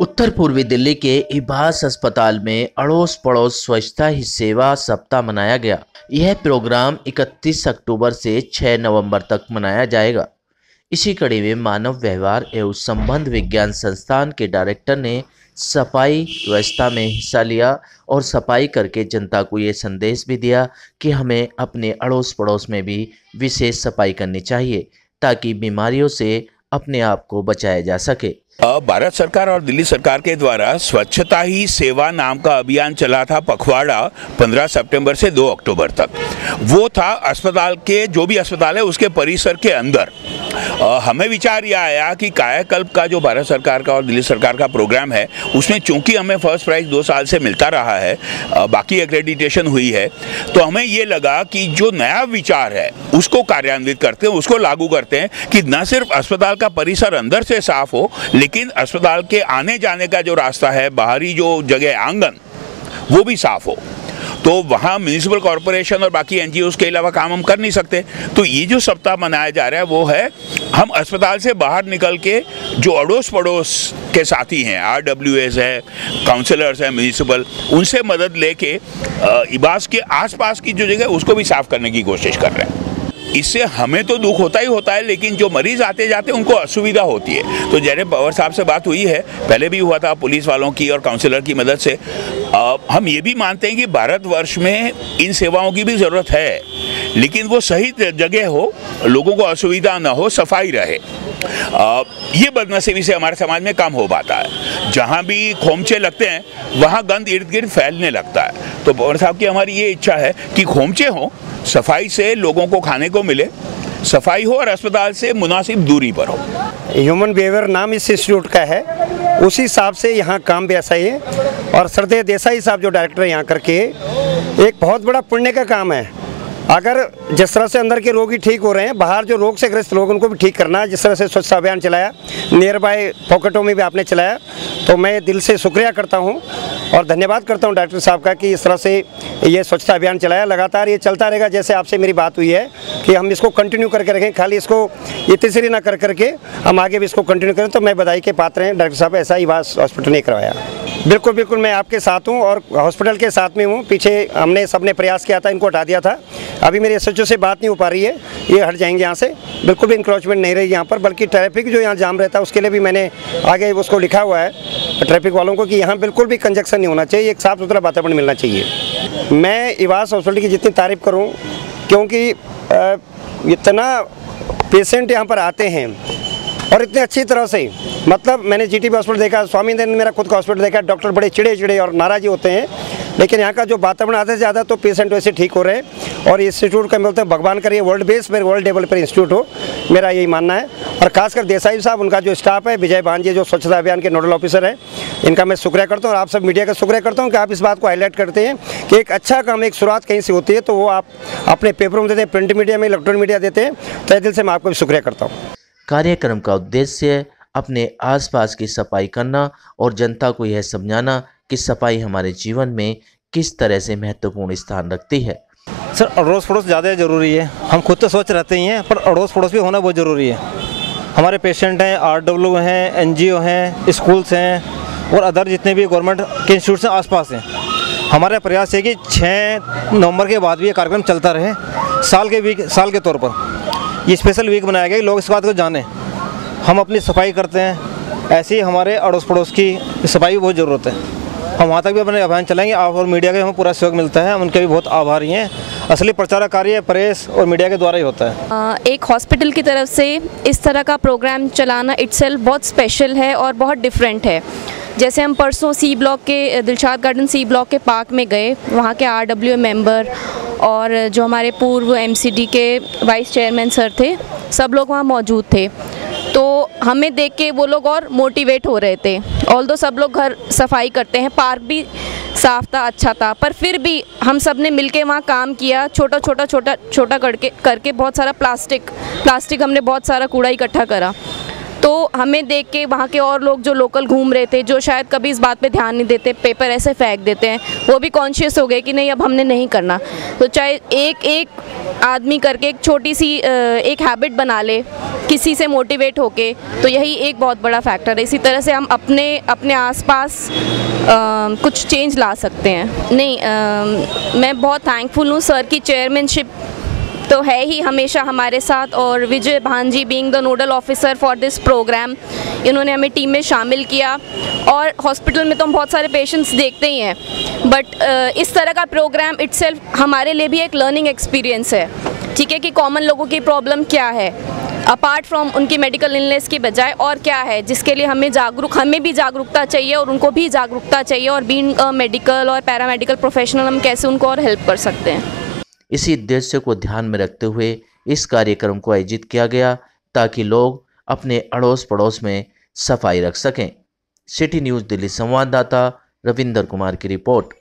उत्तर पूर्वी दिल्ली के इबास अस्पताल में अड़ोस पड़ोस स्वच्छता ही सेवा सप्ताह मनाया गया। यह प्रोग्राम 31 अक्टूबर से 6 नवंबर तक मनाया जाएगा। इसी कड़ी में मानव व्यवहार एवं संबंध विज्ञान संस्थान के डायरेक्टर ने सफाई व्यवस्था में हिस्सा लिया और सफाई करके जनता को ये संदेश भी दिया कि हमें अपने अड़ोस पड़ोस में भी विशेष सफाई करनी चाहिए ताकि बीमारियों से अपने आप को बचाया जा सके। भारत सरकार और दिल्ली सरकार के द्वारा स्वच्छता ही सेवा नाम का अभियान चला था पखवाड़ा 15 सितंबर से 2 अक्टूबर तक। वो था अस्पताल के, जो भी अस्पताल है उसके परिसर के अंदर। हमें विचार यह आया कि कायाकल्प का जो भारत सरकार का और दिल्ली सरकार का प्रोग्राम है उसमें चूंकि हमें फर्स्ट प्राइज 2 साल से मिलता रहा है, बाकी एक्रेडिटेशन हुई है, तो हमें ये लगा कि जो नया विचार है उसको कार्यान्वित करते हैं, उसको लागू करते हैं कि न सिर्फ अस्पताल का परिसर अंदर से साफ हो, लेकिन अस्पताल के आने जाने का जो रास्ता है, बाहरी जो जगह आंगन, वो भी साफ हो। तो वहाँ म्यूनिसिपल कॉरपोरेशन और बाकी एनजीओज के अलावा काम हम कर नहीं सकते। तो ये जो सप्ताह मनाया जा रहा है वो है हम अस्पताल से बाहर निकल के जो अड़ोस पड़ोस के साथी हैं, RWAs है, काउंसलर्स हैं म्यूनिसिपल, उनसे मदद लेके इबास के आसपास की जो जगह है उसको भी साफ करने की कोशिश कर रहे हैं। इससे हमें तो दुख होता ही होता है, लेकिन जो मरीज आते जाते उनको असुविधा होती है। तो जैसे पवार साहब से बात हुई है, पहले भी हुआ था पुलिस वालों की और काउंसलर की मदद से, हम ये भी मानते हैं कि भारतवर्ष में इन सेवाओं की भी ज़रूरत है, लेकिन वो सही जगह हो, लोगों को असुविधा ना हो, सफाई रहे। ये बदनसीबी से हमारे समाज में कम हो पाता है। जहाँ भी खोमचे लगते हैं वहाँ गंद इर्द गिर्द फैलने लगता है। तो पवार साहब की हमारी ये इच्छा है कि खोमचे हों, सफाई से लोगों को खाने को मिले, सफाई हो और अस्पताल से मुनासिब दूरी पर हो। ह्यूमन बिहेवियर नाम इस इंस्टीट्यूट का है, उसी हिसाब से यहाँ काम भी ऐसा ही है। और सरदेव देसाई साहब जो डायरेक्टर है यहाँ करके, एक बहुत बड़ा पुण्य का काम है। अगर जिस तरह से अंदर के रोगी ठीक हो रहे हैं, बाहर जो रोग से ग्रस्त लोग उनको भी ठीक करना है। जिस तरह से स्वच्छता अभियान चलाया, नियर बाय पॉकेटों में भी आपने चलाया, तो मैं दिल से शुक्रिया करता हूँ और धन्यवाद करता हूँ डॉक्टर साहब का कि इस तरह से ये स्वच्छता अभियान चलाया। लगातार ये चलता रहेगा। जैसे आपसे मेरी बात हुई है कि हम इसको कंटिन्यू करके रखें, खाली इसको ये तीसरी ना कर करके हम आगे भी इसको कंटिन्यू करें, तो मैं बधाई के पात्र हैं डॉक्टर साहब। ऐसा इबास हॉस्पिटल ने करवाया। बिल्कुल बिल्कुल, मैं आपके साथ हूँ और हॉस्पिटल के साथ में हूँ। पीछे हमने सबने प्रयास किया था, इनको हटा दिया था। अभी मेरे SHO से बात नहीं हो पा रही है, ये हट जाएंगे यहाँ से। बिल्कुल भी इंक्रोचमेंट नहीं रही यहाँ पर, बल्कि ट्रैफिक जो यहाँ जाम रहता है उसके लिए भी मैंने आगे उसको लिखा हुआ है ट्रैफिक वालों को कि यहाँ बिल्कुल भी कंजक्शन नहीं होना चाहिए, एक साफ़ सुथरा वातावरण मिलना चाहिए। मैं इबास हॉस्पिटल की जितनी तारीफ़ करूँ, क्योंकि इतना पेशेंट यहाँ पर आते हैं और इतने अच्छी तरह से, मतलब मैंने GTB हॉस्पिटल देखा, स्वामीनाथन मेरा खुद का हॉस्पिटल देखा, डॉक्टर बड़े चिड़े और नाराज़ी होते हैं, लेकिन यहाँ का जो वातावरण आधे से ज़्यादा तो पेशेंट वैसे ठीक हो रहे हैं। और इंस्टीट्यूट का बोलते हैं भगवान करिए वर्ल्ड बेस पर, वर्ल्ड लेवल पर इंस्टीट्यूट हो, मेरा यही मानना है। और खासकर देसाई साहब, उनका जो स्टाफ है, विजय भांजी जो स्वच्छता अभियान के नोडल ऑफिसर हैं, इनका मैं शुक्रिया करता हूँ। और आप सब मीडिया का शुक्रिया करता हूँ कि आप इस बात को हाईलाइट करते हैं कि एक अच्छा काम, एक शुरुआत कहीं से होती है तो वो आप अपने पेपरों में देते हैं, प्रिंट मीडिया में, इलेक्ट्रॉनिक मीडिया देते हैं। तहे दिल से मैं आपको भी शुक्रिया करता हूँ। कार्यक्रम का उद्देश्य अपने आसपास की सफाई करना और जनता को यह समझाना कि सफाई हमारे जीवन में किस तरह से महत्वपूर्ण स्थान रखती है। सर, अड़ोस पड़ोस ज़्यादा ज़रूरी है। हम खुद तो सोच रहते ही हैं, पर अड़ोस पड़ोस भी होना बहुत ज़रूरी है। हमारे पेशेंट हैं, RW हैं, NGO हैं, स्कूल्स हैं और अदर जितने भी गवर्नमेंट के इंस्टीट्यूट्स हैं आसपास हैं। हमारा प्रयास है कि 6 नवंबर के बाद भी ये कार्यक्रम चलता रहे, साल के तौर पर। ये स्पेशल वीक बनाया गया, लोग इस बात को जानें। हम अपनी सफाई करते हैं, ऐसे ही हमारे अड़ोस पड़ोस की सफाई की बहुत ज़रूरत है। हम वहाँ तक भी अपने अभियान चलाएंगे। आप और मीडिया का हमें पूरा सहयोग मिलता है, हम उनके भी बहुत आभारी हैं। असली प्रचारक कार्य प्रेस और मीडिया के द्वारा ही होता है। एक हॉस्पिटल की तरफ से इस तरह का प्रोग्राम चलाना इटसेल्फ बहुत स्पेशल है और बहुत डिफरेंट है। जैसे हम परसों C ब्लॉक के दिलशाद गार्डन C ब्लॉक के पार्क में गए, वहाँ के RWA मेंबर और जो हमारे पूर्व MCD के वाइस चेयरमैन सर थे, सब लोग वहाँ मौजूद थे। तो हमें देख के वो लोग और मोटिवेट हो रहे थे। ऑल्दो सब लोग घर सफाई करते हैं, पार्क भी साफ था, अच्छा था, पर फिर भी हम सब ने मिलके वहाँ काम किया, छोटा करके बहुत सारा प्लास्टिक हमने बहुत सारा कूड़ा इकट्ठा करा। तो हमें देख के वहाँ के और लोग जो लोकल घूम रहे थे, जो शायद कभी इस बात पे ध्यान नहीं देते, पेपर ऐसे फेंक देते हैं, वो भी कॉन्शियस हो गए कि नहीं अब हमने नहीं करना। तो चाहे एक आदमी करके एक छोटी सी एक हैबिट बना ले किसी से मोटिवेट होके, तो यही एक बहुत बड़ा फैक्टर है। इसी तरह से हम अपने आसपास कुछ चेंज ला सकते हैं। नहीं, मैं बहुत थैंकफुल हूँ, सर की चेयरमैनशिप तो है ही हमेशा हमारे साथ, और Vijay Bhanji being the nodal officer for this program, इन्होंने हमें टीम में शामिल किया। और हॉस्पिटल में तो हम बहुत सारे पेशेंट्स देखते ही हैं, बट इस तरह का प्रोग्राम इटसेल्फ हमारे लिए भी एक लर्निंग एक्सपीरियंस है, ठीक है, कि कॉमन लोगों की प्रॉब्लम क्या है, अपार्ट फ्रॉम उनकी मेडिकल इलनेस के बजाय और क्या है जिसके लिए हमें भी जागरूकता चाहिए और उनको भी जागरूकता चाहिए, और बीइंग अ मेडिकल और पैरामेडिकल प्रोफेशनल हम कैसे उनको और हेल्प कर सकते हैं। इसी उद्देश्य को ध्यान में रखते हुए इस कार्यक्रम को आयोजित किया गया ताकि लोग अपने अड़ोस पड़ोस में सफाई रख सकें। सिटी न्यूज़ दिल्ली संवाददाता रविंदर कुमार की रिपोर्ट।